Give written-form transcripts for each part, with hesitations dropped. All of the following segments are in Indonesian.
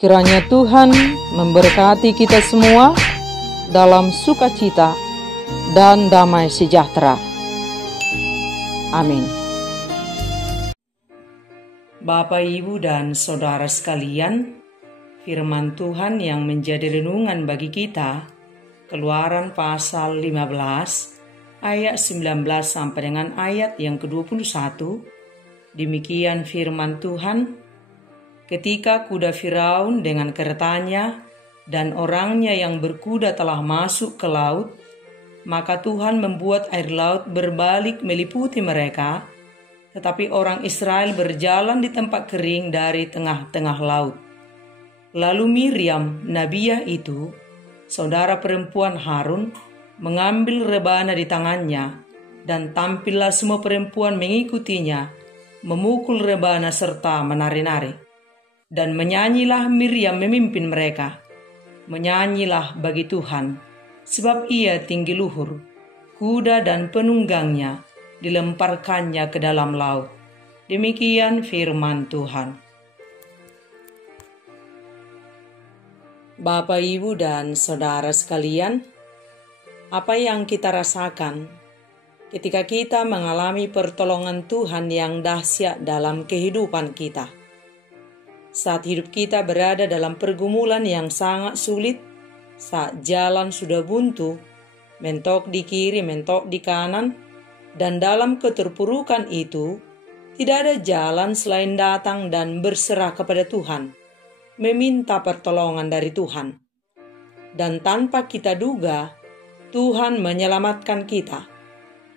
Kiranya Tuhan memberkati kita semua dalam sukacita dan damai sejahtera. Amin. Bapak, Ibu, dan Saudara sekalian, firman Tuhan yang menjadi renungan bagi kita, Keluaran pasal 15, ayat 19 sampai dengan ayat yang ke-21, demikian firman Tuhan. Ketika kuda Firaun dengan keretanya dan orangnya yang berkuda telah masuk ke laut, maka Tuhan membuat air laut berbalik meliputi mereka, tetapi orang Israel berjalan di tempat kering dari tengah-tengah laut. Lalu Miriam, nabiah itu, saudara perempuan Harun, mengambil rebana di tangannya, dan tampillah semua perempuan mengikutinya, memukul rebana serta menari-nari. Dan menyanyilah Miriam memimpin mereka. Menyanyilah bagi Tuhan, sebab ia tinggi luhur. Kuda dan penunggangnya dilemparkannya ke dalam laut. Demikian firman Tuhan. Bapak, Ibu, dan Saudara sekalian, apa yang kita rasakan ketika kita mengalami pertolongan Tuhan yang dahsyat dalam kehidupan kita? Saat hidup kita berada dalam pergumulan yang sangat sulit, saat jalan sudah buntu, mentok di kiri, mentok di kanan, dan dalam keterpurukan itu, tidak ada jalan selain datang dan berserah kepada Tuhan, meminta pertolongan dari Tuhan. Dan tanpa kita duga, Tuhan menyelamatkan kita.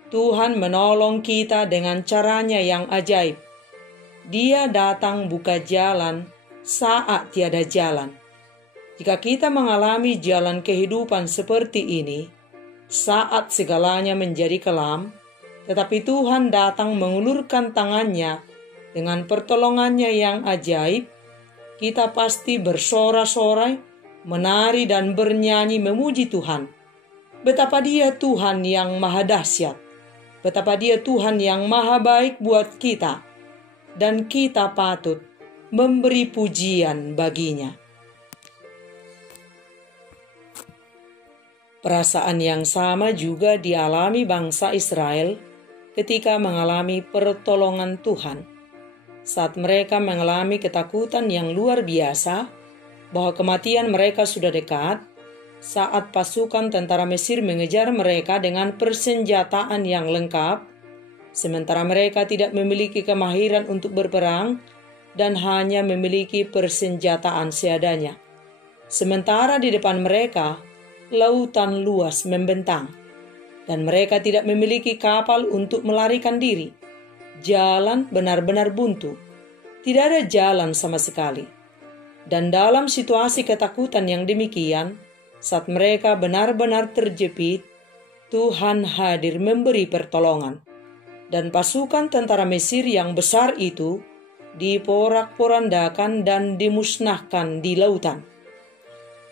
Tuhan menolong kita dengan caranya yang ajaib. Dia datang buka jalan saat tiada jalan. Jika kita mengalami jalan kehidupan seperti ini, saat segalanya menjadi kelam, tetapi Tuhan datang mengulurkan tangannya dengan pertolongannya yang ajaib, kita pasti bersorak-sorai, menari dan bernyanyi memuji Tuhan. Betapa Dia Tuhan yang maha dahsyat, betapa Dia Tuhan yang maha baik buat kita, dan kita patut memberi pujian baginya. Perasaan yang sama juga dialami bangsa Israel ketika mengalami pertolongan Tuhan. Saat mereka mengalami ketakutan yang luar biasa bahwa kematian mereka sudah dekat, saat pasukan tentara Mesir mengejar mereka dengan persenjataan yang lengkap, sementara mereka tidak memiliki kemahiran untuk berperang dan hanya memiliki persenjataan seadanya. Sementara di depan mereka, lautan luas membentang, dan mereka tidak memiliki kapal untuk melarikan diri. Jalan benar-benar buntu, tidak ada jalan sama sekali. Dan dalam situasi ketakutan yang demikian, saat mereka benar-benar terjepit, Tuhan hadir memberi pertolongan. Dan pasukan tentara Mesir yang besar itu diporak-porandakan dan dimusnahkan di lautan.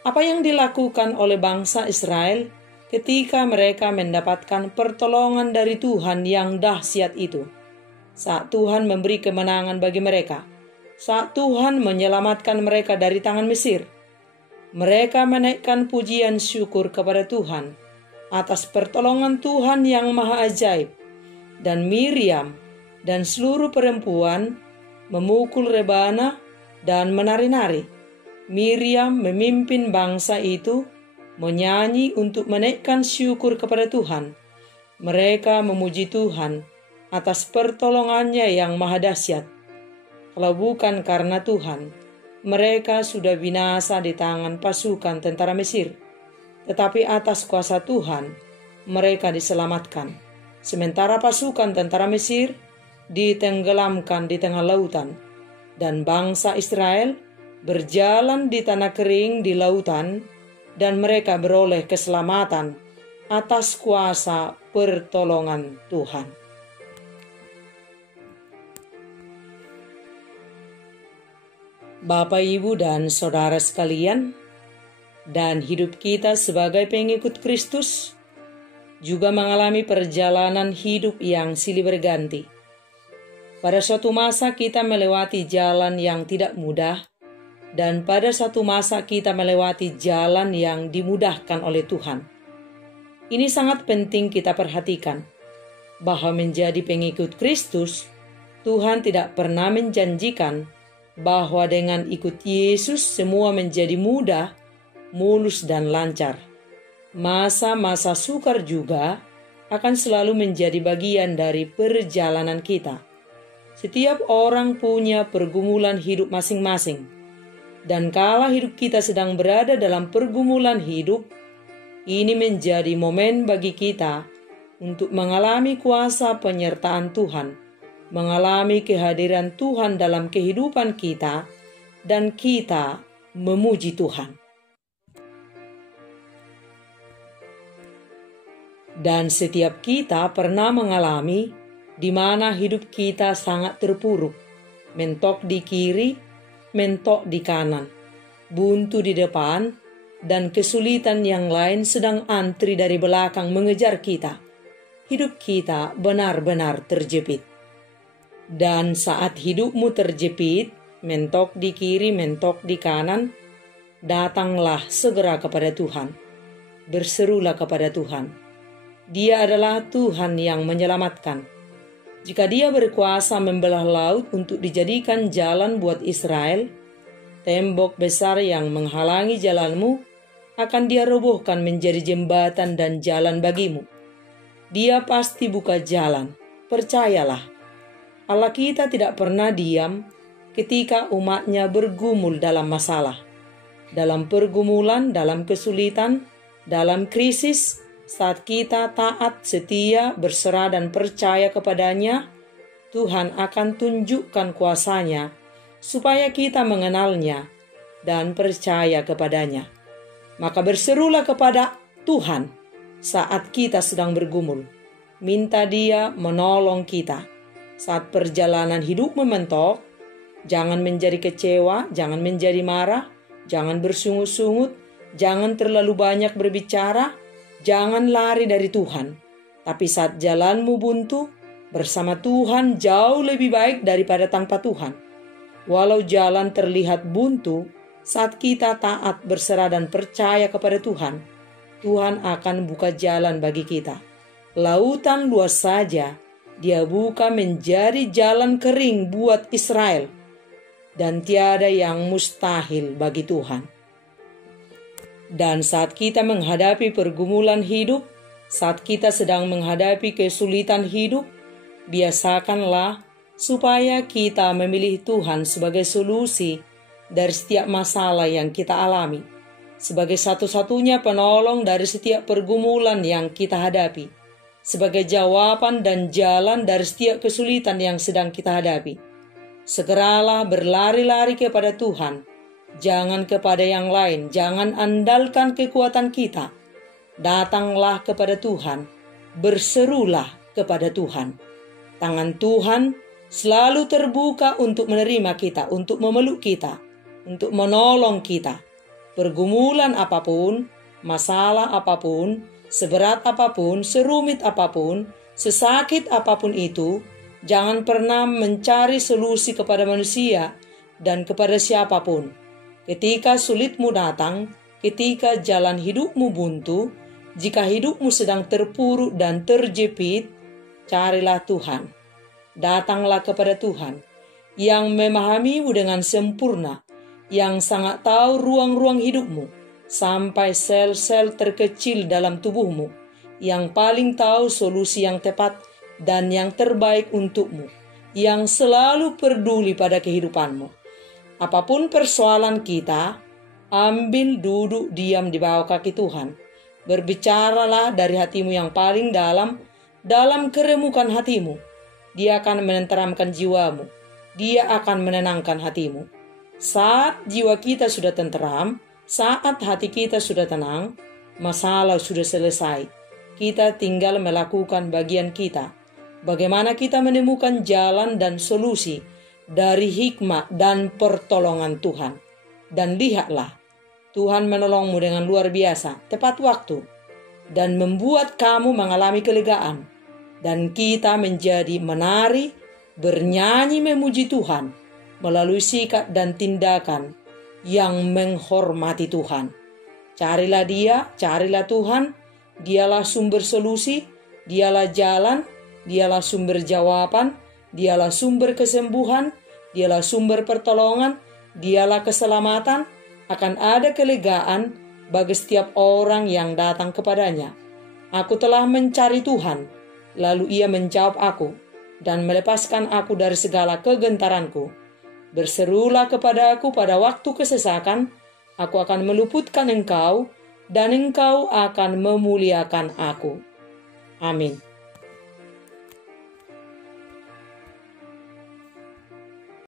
Apa yang dilakukan oleh bangsa Israel ketika mereka mendapatkan pertolongan dari Tuhan yang dahsyat itu? Saat Tuhan memberi kemenangan bagi mereka, saat Tuhan menyelamatkan mereka dari tangan Mesir, mereka menaikkan pujian syukur kepada Tuhan atas pertolongan Tuhan yang maha ajaib. Dan Miriam dan seluruh perempuan memukul rebana dan menari-nari. Miriam memimpin bangsa itu menyanyi untuk menaikkan syukur kepada Tuhan. Mereka memuji Tuhan atas pertolongannya yang maha dahsyat. Kalau bukan karena Tuhan, mereka sudah binasa di tangan pasukan tentara Mesir. Tetapi atas kuasa Tuhan, mereka diselamatkan. Sementara pasukan tentara Mesir ditenggelamkan di tengah lautan, dan bangsa Israel berjalan di tanah kering di lautan, dan mereka beroleh keselamatan atas kuasa pertolongan Tuhan. Bapak, Ibu, dan Saudara sekalian, dan hidup kita sebagai pengikut Kristus juga mengalami perjalanan hidup yang silih berganti. Pada suatu masa kita melewati jalan yang tidak mudah, dan pada satu masa kita melewati jalan yang dimudahkan oleh Tuhan. Ini sangat penting kita perhatikan, bahwa menjadi pengikut Kristus, Tuhan tidak pernah menjanjikan bahwa dengan ikut Yesus semua menjadi mudah, mulus dan lancar. Masa-masa sukar juga akan selalu menjadi bagian dari perjalanan kita. Setiap orang punya pergumulan hidup masing-masing. Dan kala hidup kita sedang berada dalam pergumulan hidup, ini menjadi momen bagi kita untuk mengalami kuasa penyertaan Tuhan, mengalami kehadiran Tuhan dalam kehidupan kita, dan kita memuji Tuhan. Dan setiap kita pernah mengalami di mana hidup kita sangat terpuruk, mentok di kiri, mentok di kanan, buntu di depan, dan kesulitan yang lain sedang antri dari belakang mengejar kita. Hidup kita benar-benar terjepit. Dan saat hidupmu terjepit, mentok di kiri, mentok di kanan, datanglah segera kepada Tuhan. Berserulah kepada Tuhan. Dia adalah Tuhan yang menyelamatkan. Jika Dia berkuasa membelah laut untuk dijadikan jalan buat Israel, tembok besar yang menghalangi jalanmu akan Dia robohkan menjadi jembatan dan jalan bagimu. Dia pasti buka jalan, percayalah. Allah kita tidak pernah diam ketika umatnya bergumul dalam masalah. Dalam pergumulan, dalam kesulitan, dalam krisis, saat kita taat, setia, berserah dan percaya kepadanya, Tuhan akan tunjukkan kuasa-Nya supaya kita mengenalnya dan percaya kepadanya. Maka berserulah kepada Tuhan saat kita sedang bergumul. Minta Dia menolong kita. Saat perjalanan hidup mementok, jangan menjadi kecewa, jangan menjadi marah, jangan bersungut-sungut, jangan terlalu banyak berbicara, jangan lari dari Tuhan. Tapi saat jalanmu buntu, bersama Tuhan jauh lebih baik daripada tanpa Tuhan. Walau jalan terlihat buntu, saat kita taat, berserah dan percaya kepada Tuhan, Tuhan akan buka jalan bagi kita. Lautan luas saja, Dia buka menjadi jalan kering buat Israel. Dan tiada yang mustahil bagi Tuhan. Dan saat kita menghadapi pergumulan hidup, saat kita sedang menghadapi kesulitan hidup, biasakanlah supaya kita memilih Tuhan sebagai solusi dari setiap masalah yang kita alami, sebagai satu-satunya penolong dari setiap pergumulan yang kita hadapi, sebagai jawaban dan jalan dari setiap kesulitan yang sedang kita hadapi. Segeralah berlari-lari kepada Tuhan, jangan kepada yang lain, jangan andalkan kekuatan kita. Datanglah kepada Tuhan, berserulah kepada Tuhan. Tangan Tuhan selalu terbuka untuk menerima kita, untuk memeluk kita, untuk menolong kita. Pergumulan apapun, masalah apapun, seberat apapun, serumit apapun, sesakit apapun itu, jangan pernah mencari solusi kepada manusia dan kepada siapapun. Ketika sulitmu datang, ketika jalan hidupmu buntu, jika hidupmu sedang terpuruk dan terjepit, carilah Tuhan. Datanglah kepada Tuhan yang memahamimu dengan sempurna, yang sangat tahu ruang-ruang hidupmu, sampai sel-sel terkecil dalam tubuhmu, yang paling tahu solusi yang tepat dan yang terbaik untukmu, yang selalu peduli pada kehidupanmu. Apapun persoalan kita, ambil duduk diam di bawah kaki Tuhan. Berbicaralah dari hatimu yang paling dalam keremukan hatimu. Dia akan menenteramkan jiwamu. Dia akan menenangkan hatimu. Saat jiwa kita sudah tenteram, saat hati kita sudah tenang, masalah sudah selesai. Kita tinggal melakukan bagian kita. Bagaimana kita menemukan jalan dan solusi dari hikmat dan pertolongan Tuhan. Dan lihatlah, Tuhan menolongmu dengan luar biasa, tepat waktu, dan membuat kamu mengalami kelegaan. Dan kita menjadi menari, bernyanyi memuji Tuhan, melalui sikap dan tindakan yang menghormati Tuhan. Carilah Dia, carilah Tuhan. Dialah sumber solusi, Dialah jalan, Dialah sumber jawaban, Dialah sumber kesembuhan, Dialah sumber pertolongan, Dialah keselamatan. Akan ada kelegaan bagi setiap orang yang datang kepadanya. Aku telah mencari Tuhan, lalu Ia menjawab aku dan melepaskan aku dari segala kegentaranku. Berserulah kepada aku pada waktu kesesakan, aku akan meluputkan engkau, dan engkau akan memuliakan aku. Amin.